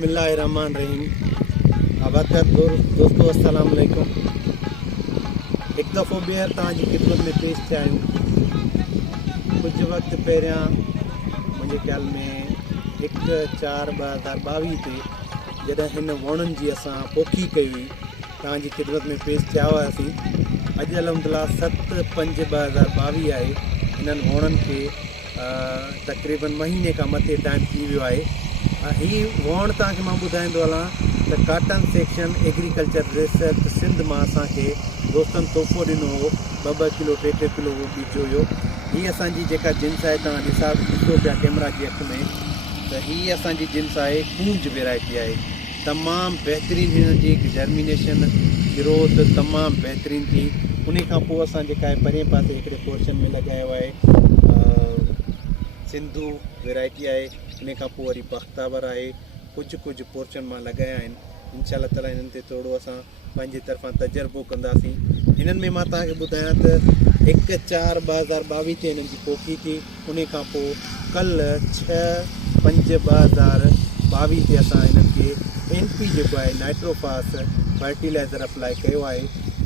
बिस्मिल्लाहिर्रहमानिर्रहीम। आबादकार दोस्तों अस्सलाम वालेकुम। एक दफ़ो ॿीहर तव्हांजी खिदमत में पेश थिया आहियूं। कुझु वक़्तु पहिरियां मुंहिंजे ख़्याल में 1/4/2022 ते जॾहिं हिन वणनि जी असां पोखी कई हुई तव्हांजी खिदमत में पेश थिया हुआसीं। अॼु अलहमदिल्ला 7/5/2022 आहे। हिननि वणनि खे तक़रीबन महीने खां मथे टाइम थी वियो आहे। हीअ वण तव्हांखे मां ॿुधाईंदो हलां त cotton section agriculture research Sindh मां असांखे दोस्तनि तोहफ़ो ॾिनो हो। 2-2 किलो 3-3 किलो उहो बीजो हुयो। हीअ असांजी जेका जिन्स आहे, तव्हां ॾिसो पिया कैमरा जी अख में, त हीअ असांजी जिन्स आहे कूंज वैरायटी आहे। तमामु बहितरीनु हिन जी जर्मिनेशन ग्रोथ तमामु बहितरीनु थी। उन खां पोइ असां जेका आहे परे पासे हिकिड़े पोर्शन में लॻायो आहे सिंधू वैरायटी आहे। इन खां पोइ वरी बख्तावर आहे। कुझु पोर्शन मां लॻाया आहिनि। इंशाअल्लाह ताला हिननि ते थोरो असां पंहिंजे तरफ़ां तजुर्बो कंदासीं। हिननि में मां तव्हांखे ॿुधायां त 1/4/2022 ते हिननि जी पोखी थी। उन खां पोइ कल्ह 6/5/2022 ते असां हिननि खे NP जेको आहे नाइट्रोपास फर्टिलाइज़र अप्लाई कयो आहे।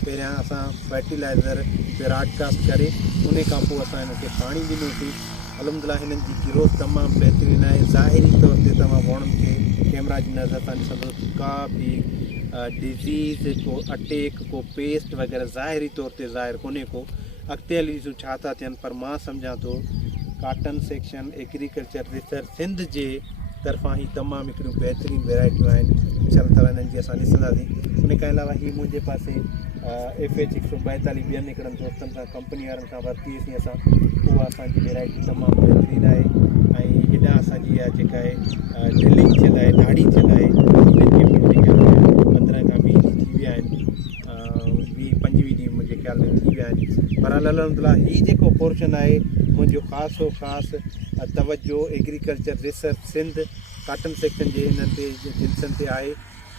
पहिरियां असां फर्टिलाइज़र ब्रॉडकास्ट करे उन खां पोइ असां हिनखे पाणी ॾिनोसीं। अलहमदिल्ला हिननि जी ग्रोथ तमामु बहितरीनु आहे। ज़ाहिरी तौर ते तव्हां वणनि खे कैमरा जी नज़र सां ॾिसंदो का बि डिज़ीज़ को अटैक को पेस्ट वग़ैरह ज़ाहिरी तौर ते ज़ाहिर कोन्हे को। अॻिते हली ॾिसूं छा था थियनि, पर मां सम्झां थो cotton section agriculture research Sindh जे तरफ़ां ही तमामु हिकिड़ियूं बहितरीनु वैरायटियूं आहिनि। इंशाअल्लाह ताला हिननि जी असां ॾिसंदासीं। उन खां अलावा हीअ मुंहिंजे पासे FH 142 ॿियनि हिकिड़नि दोस्तनि खां कंपनी वारनि खां वरितीसीं असां। उहा असांजी वैरायटी तमामु बहितरीनु आहे। ऐं हेॾा असांजी इहा जेका आहे ड्रिलिंग थियल आहे, दाढ़ी थियल आहे। हिननि खे बि मुंहिंजे ख़्याल में 15 खां 20 ॾींहं थी विया आहिनि। 20-25 ॾींहं मुंहिंजे ख़्याल में थी विया आहिनि। पर अलहमदिल्ला हीअ जेको पोर्शन आहे मुंहिंजो ख़ासि तवजो agriculture research Sindh cotton section जे हिननि ते जिन्सनि ते आहे।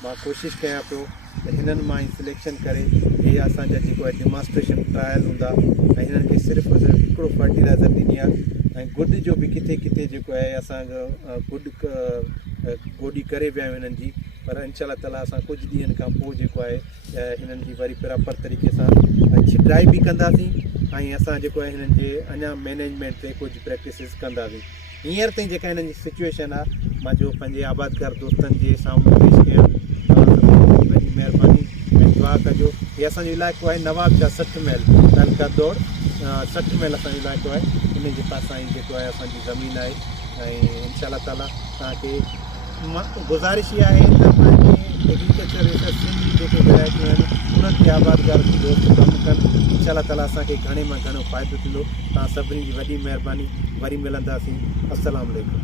मां कोशिशि कयां पियो त हिननि मां ई सिलेक्शन करे इहे असांजा जेको आहे डिमॉन्स्ट्रेशन ट्रायल हूंदा ऐं हिननि खे सिर्फ़ु हिकिड़ो फर्टिलाइज़र ॾिनी आहे। ऐं गुड जो बि किथे किथे जेको आहे असांजो गुड गोॾी करे विया आहियूं हिननि जी। पर इंशाअल्लाह ताला असां कुझु ॾींहंनि खां पोइ जेको आहे हिननि जी वरी प्रॉपर तरीक़े सां छिटाई बि कंदासीं ऐं असां जेको आहे हिननि जे अञा मैनेजमेंट ते कुझु प्रैक्टिसिस कंदासीं। हींअर ताईं जेका हिननि जी सिचुएशन आहे मां जो पंहिंजे आबादकार दोस्तनि जे साम्हूं पेश कयां। वॾी वॾी महिरबानी ऐं दुआ कजो। हीअ असांजो इलाइक़ो आहे नवाब शाह 60 मैल तालका दौड़ 60 मैल असांजो इलाइक़ो आहे। इन जे पासां ई जेको आहे असांजी ज़मीन आहे। ऐं इंशाअल्लाह ताला तव्हांखे गुज़ारिश इहा आहे त पंहिंजे एग्रीकल्चर रिसर्च सिंध जी जेके वैरायटियूं आहिनि उन्हनि खे आबादकार दोस्त कमु कनि। इंशाअल्लाह ताला असांखे घणे मां घणो फ़ाइदो थींदो। तव्हां सभिनी जी वॾी महिरबानी। वरी मिलंदासीं। अस्सलाम वालेकुम।